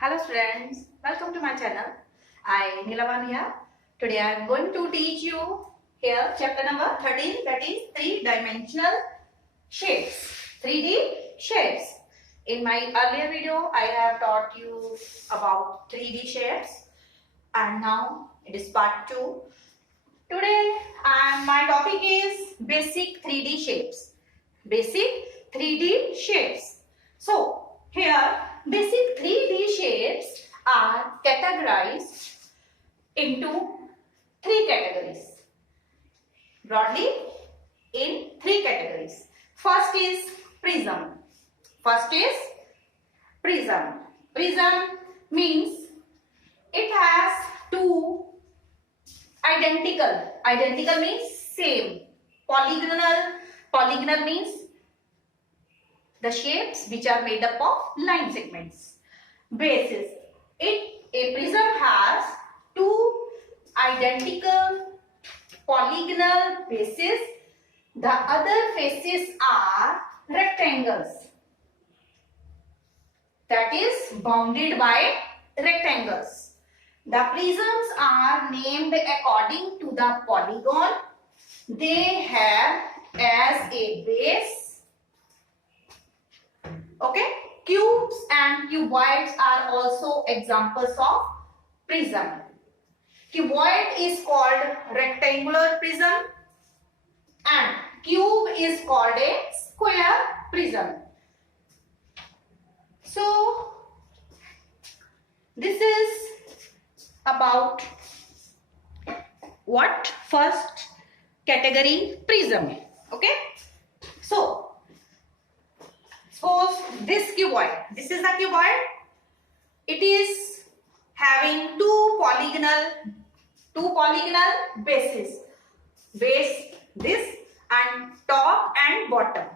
Hello students, welcome to my channel. I Nilavan here. Today I am going to teach you here chapter number 13, that is 3-dimensional shapes. 3D shapes. In my earlier video I have taught you about 3D shapes and now it is part 2. Today my topic is basic 3D shapes. Basic 3D shapes. So here basic 3D shapes are categorized into 3 categories. Broadly in 3 categories. First is prism. Prism means it has 2 identical. Identical means same. Polygonal means the shapes which are made up of line segments. Bases. A prism has 2 identical polygonal bases. The other faces are rectangles. That is bounded by rectangles. The prisms are named according to the polygon they have as a base. Okay, cubes and cuboids are also examples of prism. Cuboid is called rectangular prism and cube is called a square prism. So this is about what? First category, prism. Okay, so suppose this cuboid, this is the cuboid. It is having 2 polygonal bases. Base this and top and bottom.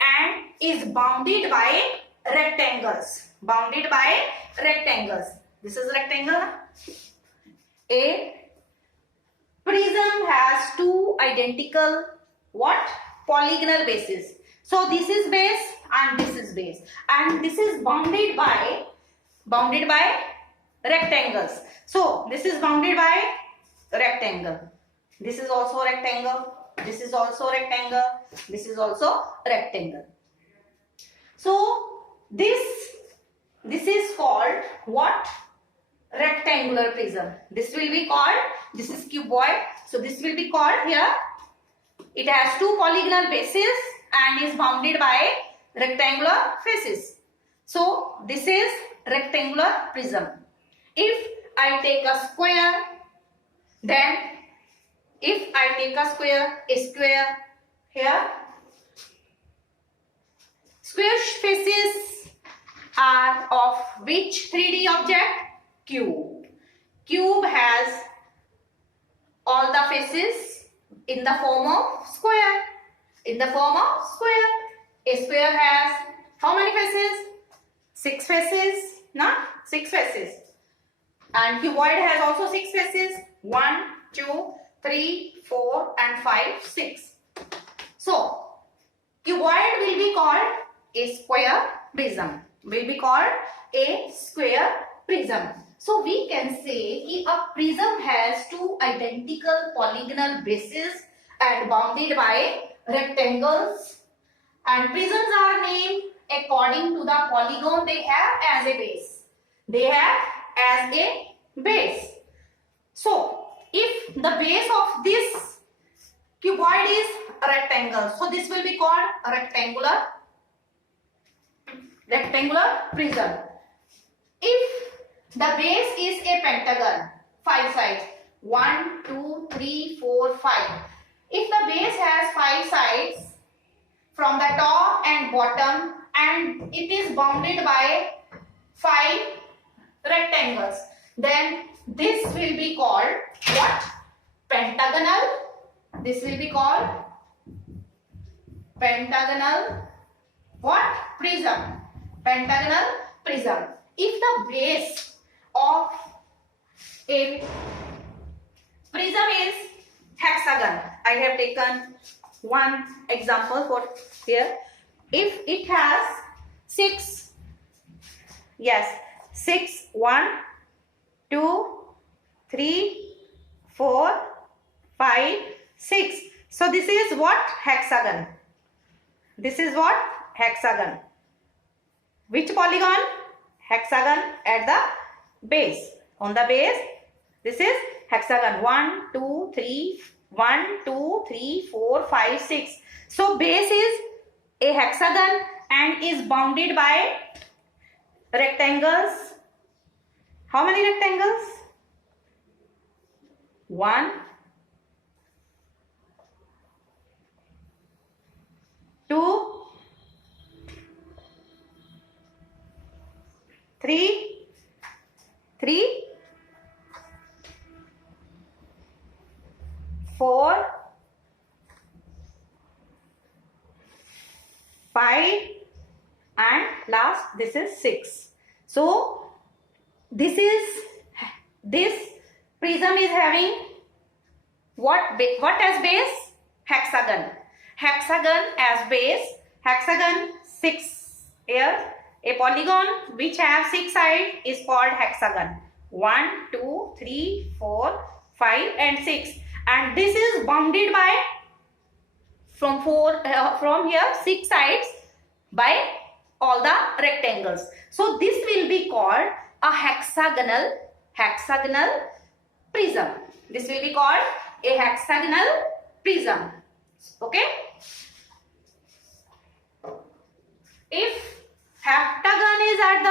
And is bounded by rectangles. This is rectangle. A prism has 2 identical what? Polygonal bases. So this is base and this is base, and this is bounded by rectangles. So this is bounded by rectangle. This is also rectangle. This is also rectangle. This is also rectangle. So this is called what? Rectangular prism. This will be called, this is cuboid. So this will be called here. It has 2 polygonal bases and is bounded by rectangular faces. So this is rectangular prism. If I take a square, then if I take a square here, square faces are of which 3D object? Cube. Cube has all the faces in the form of square. A square has how many faces? 6 faces. No? 6 faces. And cuboid has also 6 faces. 1, 2, 3, 4 and 5, 6. So, cuboid will be called a square prism. So, we can say that a prism has 2 identical polygonal bases and bounded by rectangles, and prisms are named according to the polygon they have as a base. So if the base of this cuboid is a rectangle, so this will be called a rectangular prism. If the base is a pentagon, 5 sides, 1, 2, 3, 4, 5. If the base has 5 sides from the top and bottom and it is bounded by 5 rectangles, then this will be called what? Pentagonal. This will be called pentagonal what? Prism. Pentagonal prism. If the base of a prism is hexagon, I have taken one example for here. If it has 6 Yes, 6, 1, 2, 3, 4, 5, 6. So this is what? Hexagon. This is what? Hexagon. Which polygon? Hexagon at the base. On the base, this is hexagon. 1, 2, 3, 1, 2, 3, 4, 5, 6. So base is a hexagon and is bounded by rectangles. How many rectangles? 1, 2, 3, 4, 5, and last this is 6. So this prism is having what as base? Hexagon. Hexagon as base. Hexagon 6 here. A polygon which has 6 sides is called hexagon. 1, 2, 3, 4, 5 and 6. And this is bounded by from here 6 sides by all the rectangles. So this will be called a hexagonal prism. This will be called a hexagonal prism. Okay. If heptagon is at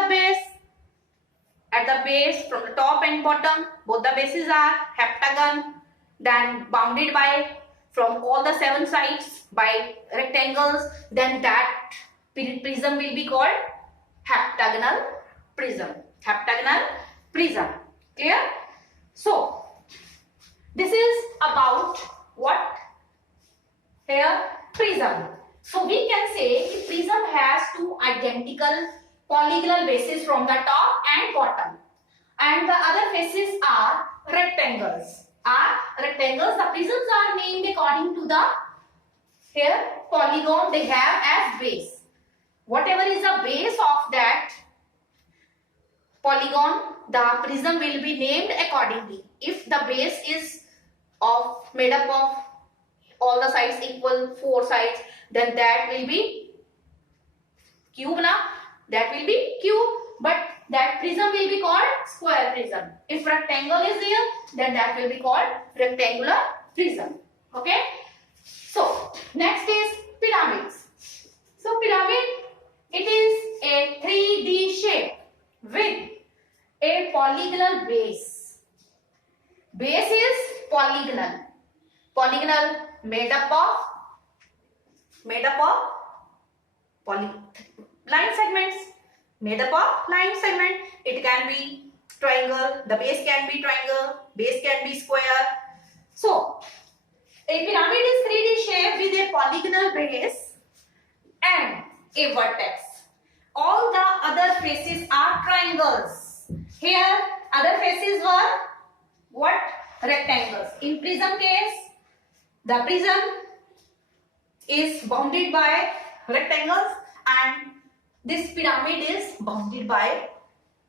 the base from the top and bottom, both the bases are heptagon, then bounded by from all the 7 sides by rectangles, then that prism will be called heptagonal prism. Heptagonal prism. Clear? So this is about what? Here, prism. So we can say prism has 2 identical polygonal bases from the top and bottom, and the other faces are rectangles. The prisms are named according to the here polygon they have as base. Whatever is the base of that polygon, the prism will be named accordingly. If the base is made up of all the sides equal, 4 sides, then that will be cube na. That will be cube, but that prism will be called square prism. If rectangle is there, then that will be called rectangular prism. Okay. So next is pyramids. So pyramid, it is a 3D shape with a polygonal base. Base is polygonal. Polygonal made up of line segments. Made up of line segment. It can be triangle. The base can be triangle. Base can be square. So a pyramid is 3D shape with a polygonal base and a vertex. All the other faces are triangles. Here other faces were what? Rectangles. In prism case, the prism is bounded by rectangles and this pyramid is bounded by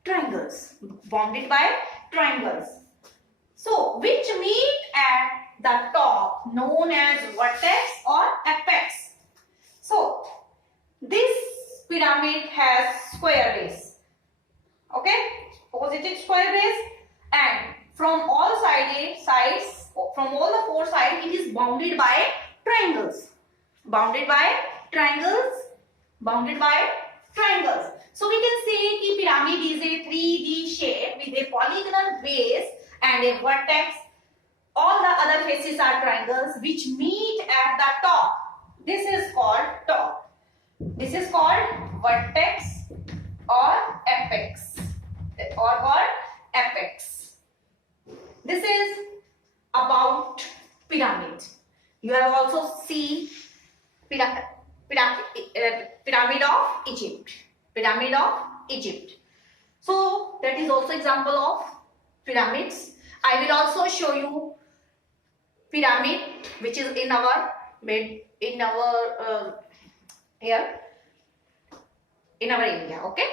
triangles. So which meet at the top known as vertex or apex. So this pyramid has square base. Okay, opposite square base, and from all sides, from all the 4 sides, it is bounded by triangles. So we can say the pyramid is a 3D shape with a polygonal base and a vertex. All the other faces are triangles which meet at the top. This is called top. This is called vertex or apex. This is about pyramid. You have also seen pyramid of Egypt. So that is also example of pyramids. I will also show you pyramid which is in our here in our area. Okay.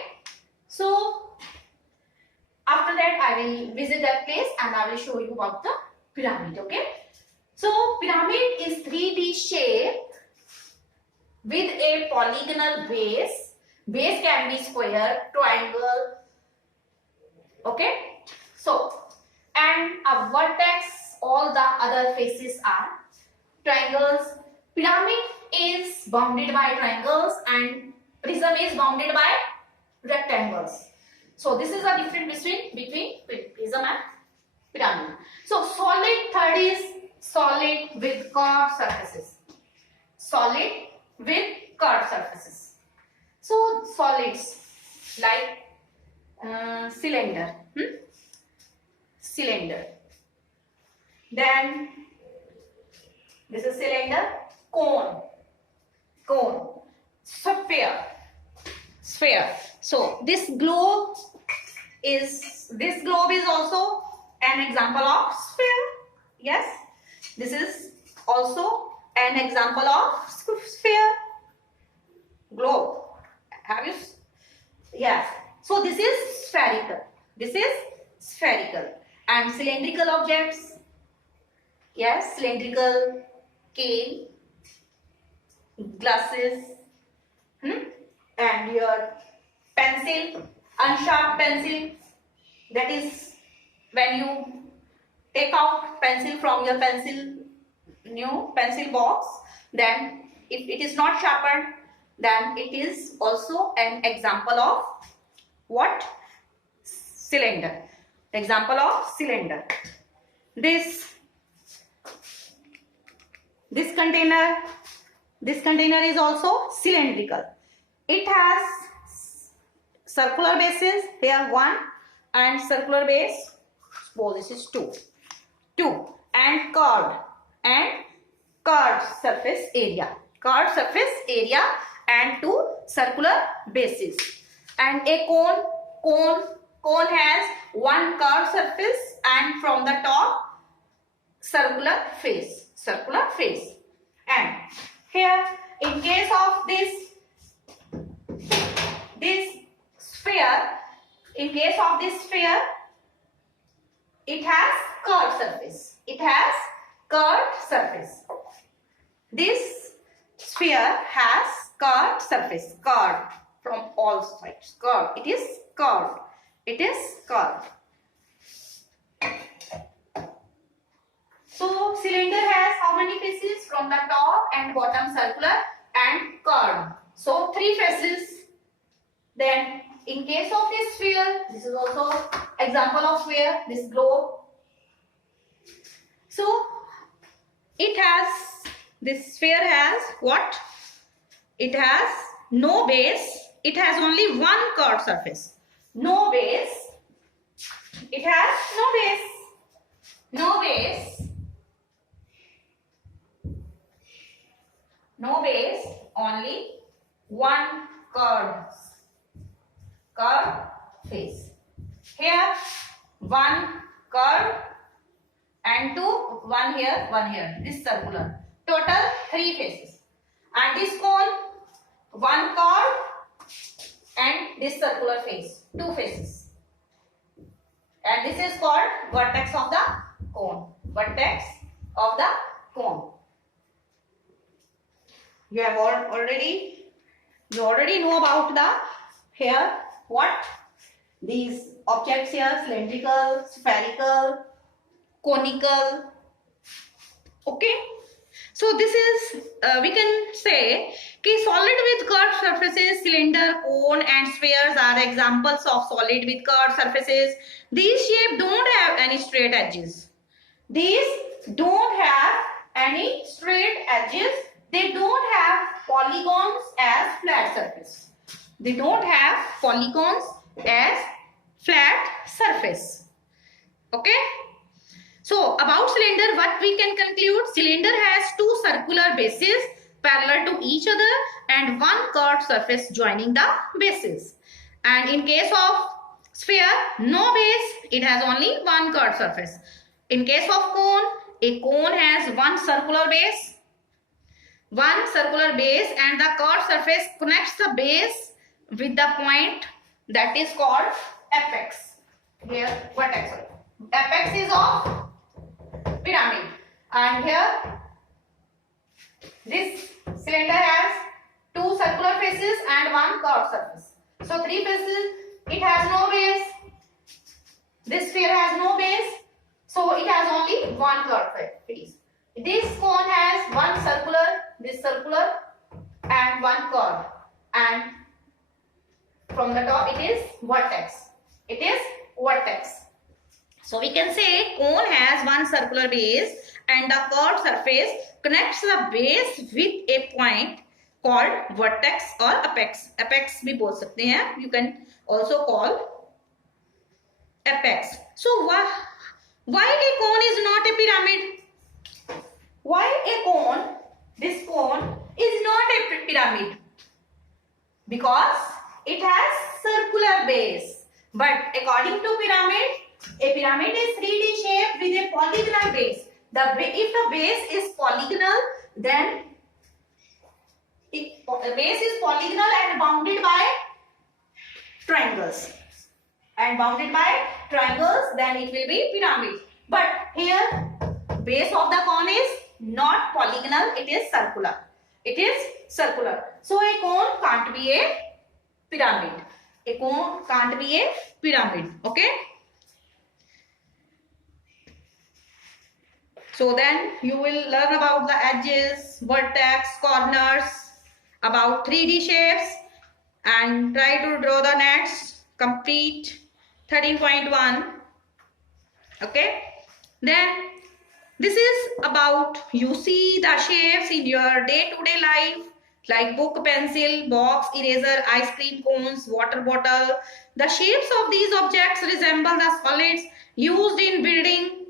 So I will visit that place and I will show you about the pyramid. Okay. So pyramid is 3D shape with a polygonal base. Base can be square, triangle. Okay. So, and a vertex, all the other faces are triangles. Pyramid is bounded by triangles and prism is bounded by rectangles. So this is a difference between prism and pyramid. So solid, third is solid with curved surfaces. Solid with curved surfaces. So solids like cylinder. Cylinder. Then this is cylinder. Cone. Cone. Sphere. So this globe is also an example of sphere. Yes. This is also an example of sphere. Globe. Have you? Yes. So this is spherical. This is spherical. And cylindrical objects. Yes, cylindrical cane, glasses, and your pencil, unsharp pencil. That is when you take out pencil from your new pencil box. Then if it is not sharpened, then it is also an example of what? Cylinder. Example of cylinder. This container is also cylindrical. It has circular bases. Here 1 and circular base. Suppose this is 2 and curved surface area. Curved surface area and 2 circular bases. And a cone has 1 curved surface and from the top circular face. And here in case of this sphere, it has curved surface. This sphere has curved surface. Curved from all sides. Curved. It is curved. So cylinder has how many faces? From the top and bottom circular and curved. So 3 faces. Then in case of this sphere, this is also example of sphere, this globe. So this sphere has what? It has no base. It has only 1 curved surface. No base. It has no base. No base, only 1 curved face. Here 1 curved and 1 here. This circular. Total 3 faces. And this cone 1 curved and this circular face. 2 faces. And this is called vertex of the cone. You already know about the here what these objects here: cylindrical, spherical, conical. Okay. So this is we can say solid with curved surfaces, cylinder, cone and spheres are examples of solid with curved surfaces. These shapes don't have any straight edges. They don't have polygons as flat surface. Okay. So about cylinder, what we can conclude? Cylinder has 2 circular bases parallel to each other and 1 curved surface joining the bases. And in case of sphere, no base, it has only 1 curved surface. In case of cone, a cone has 1 circular base and the curved surface connects the base with the point that is called apex. here vertex. Apex is of pyramid, and here this cylinder has two circular faces and one curved surface. So three faces. It has no base. This sphere has no base, so it has only one curved face. This cone has one circular, this circular, and one curve, and from the top it is vertex. It is vertex. So we can say cone has one circular base and the curved surface connects the base with a point called vertex or apex. Apex भी बोल सकते हैं. You can also call apex. So why a cone is not a pyramid? Why a cone? This cone is not a pyramid because it has circular base. But according to pyramid, a pyramid is 3D shape with a polygonal base. If the base is polygonal, then if the base is polygonal and bounded by triangles. Then it will be pyramid. But here, base of the cone is not polygonal, it is circular. It is circular. So a cone can't be a pyramid. A cone can't be a pyramid. Okay. So then you will learn about the edges, vertex, corners, about 3D shapes, and try to draw the next complete 13.1. Okay. Then this is about you see the shapes in your day-to-day life like book, pencil, box, eraser, ice cream cones, water bottle. The shapes of these objects resemble the solids used in building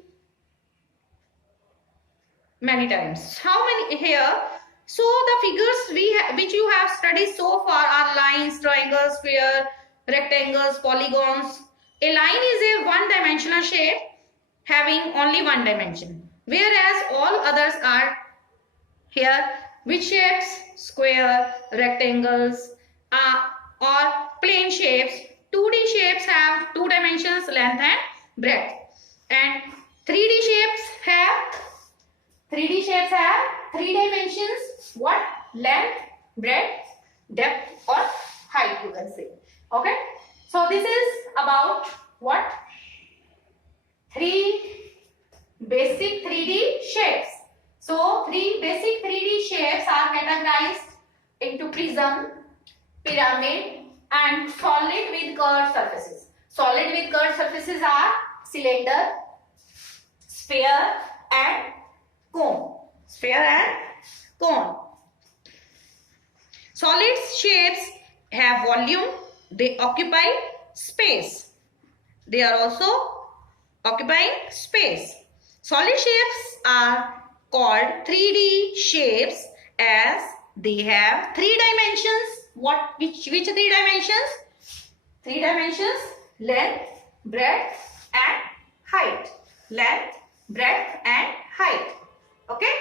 many times. How many here? So the figures which you have studied so far are lines, triangles, square, rectangles, polygons. A line is a one-dimensional shape having only one dimension, whereas all others are here which shapes? Square, rectangles, or plane shapes. 2D shapes have two dimensions, length and breadth, and 3D shapes have three dimensions. What? Length, breadth, depth, or height, you can say. Okay. So this is about what? Three basic 3D shapes. So three basic 3D shapes are categorized into prism, pyramid, and solid with curved surfaces. Solid with curved surfaces are cylinder, sphere, and cone. Sphere and cone. Solid shapes have volume. They occupy space. They are also occupying space. Solid shapes are called 3D shapes as they have three dimensions. Which three dimensions? Three dimensions: length, breadth, and height. Length, breadth, and height. Okay.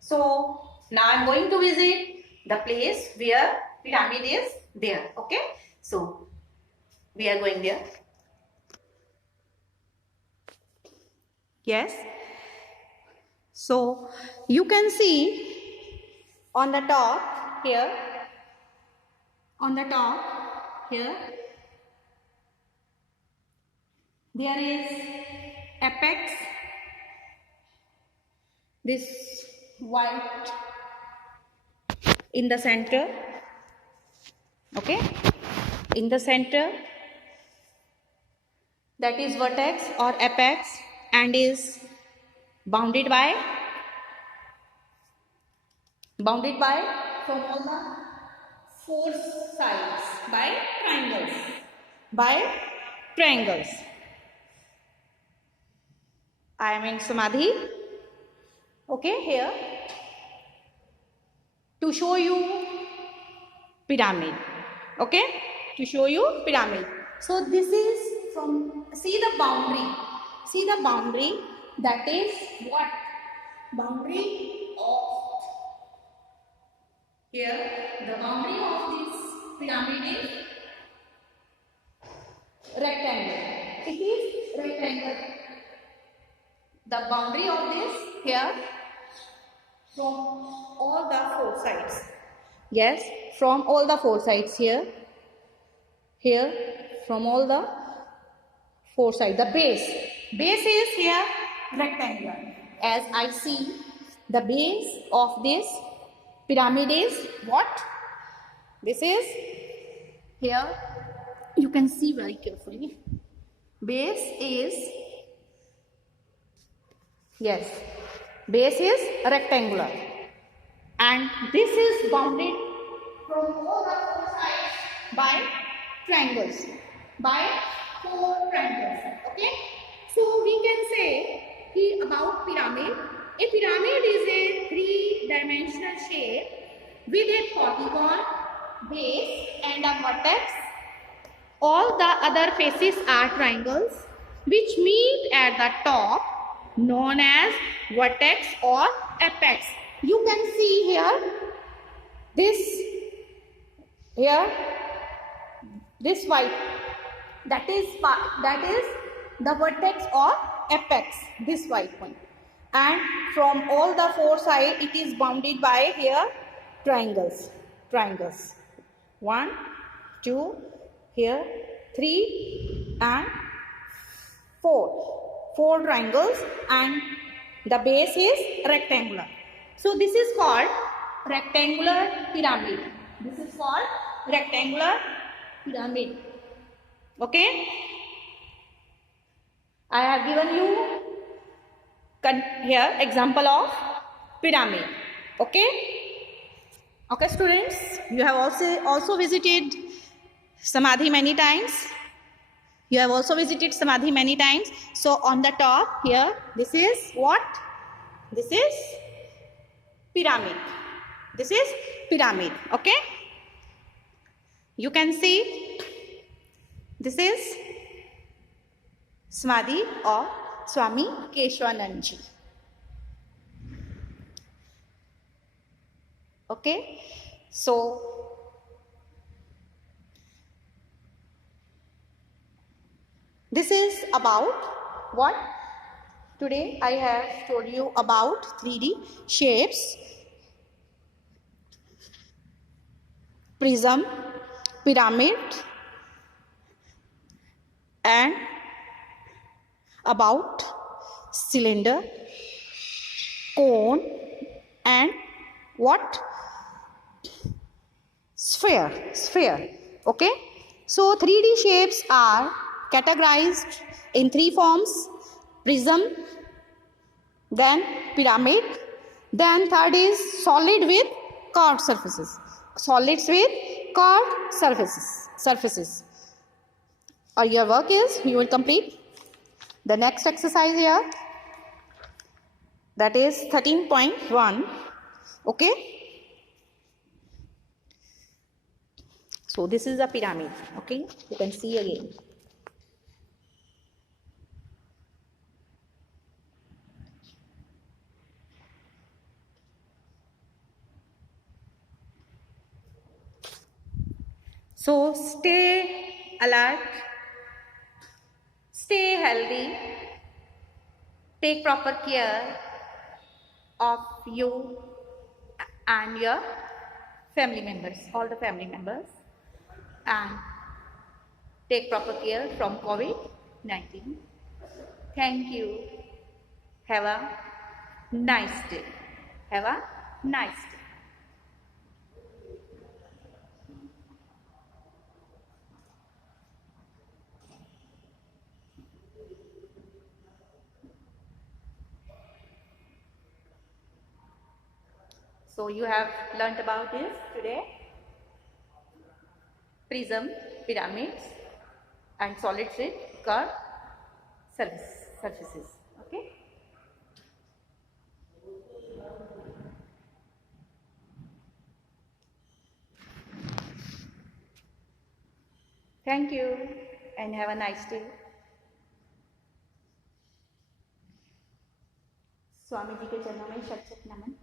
So now I am going to visit the place where pyramid is there. Okay. So we are going there. Yes. So you can see on the top here, there is apex, this white in the center. Okay, in the center, that is vertex or apex, and is bounded by from all the four sides by triangles. I am in Samadhi. Okay, here to show you pyramid. Okay, to show you pyramid. So this is from, see the boundary. That is what? Boundary of, here the boundary of this pyramid is It is rectangle. The boundary of this here from all the four sides. Yes, from all the four sides here. Here, from all the four sides. The base. Base is here rectangular. As I see, the base of this pyramid is what? This is here. You can see very carefully. Base is, yes, base is rectangular. And this is bounded from all the four sides by triangles. By four triangles. Okay? So we can say about pyramid. A pyramid is a three-dimensional shape with a polygon, base and a vertex. All the other faces are triangles which meet at the top, known as vertex or apex. You can see here this white, that is the vertex or apex, this white one. And from all the four sides it is bounded by here triangles. 1, 2, here 3 and 4 triangles, and the base is rectangular. So this is called rectangular pyramid. This is called rectangular pyramid. Okay? I have given you here example of pyramid. Okay? Okay, students, you have also visited Samadhi many times. So on the top here, this is what? This is pyramid. Okay? You can see this is Samadhi of Swami Keshwanand Ji. Okay? So this is about what? Today I have told you about 3D shapes, prism, pyramid, and about cylinder, cone, and what? Sphere. Okay? So 3D shapes are categorized in 3 forms: prism, then pyramid, then third is solid with curved surfaces. Solids with curved surfaces. Or your work is, you will complete the next exercise here, that is 13.1. Okay? So this is a pyramid. Okay? You can see again. So stay alert, stay healthy, take proper care of you and your family members, all the family members, and take proper care from COVID-19. Thank you. Have a nice day. Have a nice day. So you have learnt about this today: prism, pyramids, and solid with curved surfaces. Okay. Thank you and have a nice day. Swami ji के चरणों में शत शत नमन।